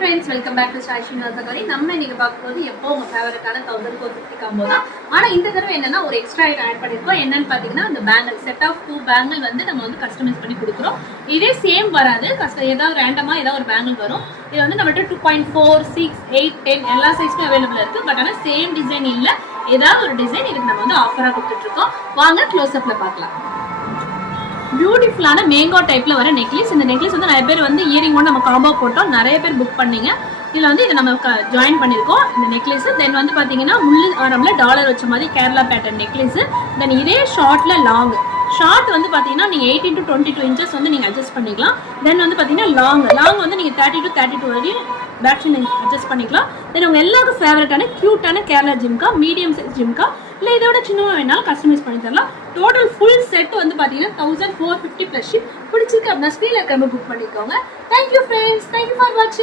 Friends, welcome back to Shai Srinivasakari. நம்ம இன்னைக்கு பார்க்க போது எப்போ உங்க ஃபேவரட்டான 1450 காம்போ தான். ஆனா இந்த தடவை என்னன்னா ஒரு எக்ஸ்ட்ரா ஆட் பண்ணிருக்கோம். என்னன்னு பாத்தீங்கன்னா அந்த பேங்கிள் செட் ஆஃப் 2 பேங்கிள் வந்து நம்ம வந்து கஸ்டமைஸ் பண்ணி கொடுக்குறோம். இதே சேம் வராது. ஏதாவது ரேண்டமா ஏதாவது ஒரு பேங்கிள் வரும். இது வந்து நம்மகிட்ட 2.4, 6, 8, 10 எல்லா சைஸ்மே அவைலபிள் இருக்கு. பட் ஆனா சேம் டிசைன் இல்ல. ஏதாவது ஒரு டிசைன் இதுக்கு நம்ம வந்து ஆஃபரா கொடுத்துட்டு இருக்கோம். வாங்க க்ளோஸ் அப்ல பார்க்கலாம். பியூட்டிஃபுல்லான மேங்கோ டைப்ல வர நெக்லஸ். இந்த நெக்லஸ் வந்து நிறைய பேர் வந்து இயரிங் கூட நம்ம காம்போ போட்டோம், நிறைய பேர் புக் பண்ணீங்க. இதுல வந்து இதை நம்ம ஜாயின் பண்ணிருக்கோம் இந்த நெக்லஸ். தென் வந்து பாத்தீங்கன்னா முள்ளு ஆரம்ல டாலர் வச்ச மாதிரி கேரளா பேட்டர்ன் நெக்லஸ். தென் இதே ஷார்ட்ல லாங் ஷார்ட் வந்து பாத்தீங்கன்னா நீங்க 18 to 22 இன்ச்சஸ் வந்து நீங்க அட்ஜஸ்ட் பண்ணிக்கலாம். தென் வந்து பாத்தீங்கன்னா லாங் வந்து நீங்க 30 to 32 வரையும் பேக் சைடு அட்ஜஸ்ட் பண்ணிக்கலாம். தென் உங்க எல்லாருக்கும் ஃபேவரட்டான கியூட்டான கேரளா ஜிம்கா, மீடியம் சைஸ் ஜிம்கா, இல்லை இதோட சின்னமாக வேணாலும் கஸ்டமைஸ் பண்ணி தரலாம். டோட்டல் ஃபுல் செட் வந்து பார்த்தீங்கன்னா 1450 ப்ளஸ் ஷிப். பிடிச்சிருக்கு அப்படின்னா ஸ்க்ரீனில் இருக்க புக் பண்ணிக்கோங்க. தேங்க்யூ ஃப்ரெண்ட்ஸ், தேங்க்யூ ஃபார் வாட்சிங்.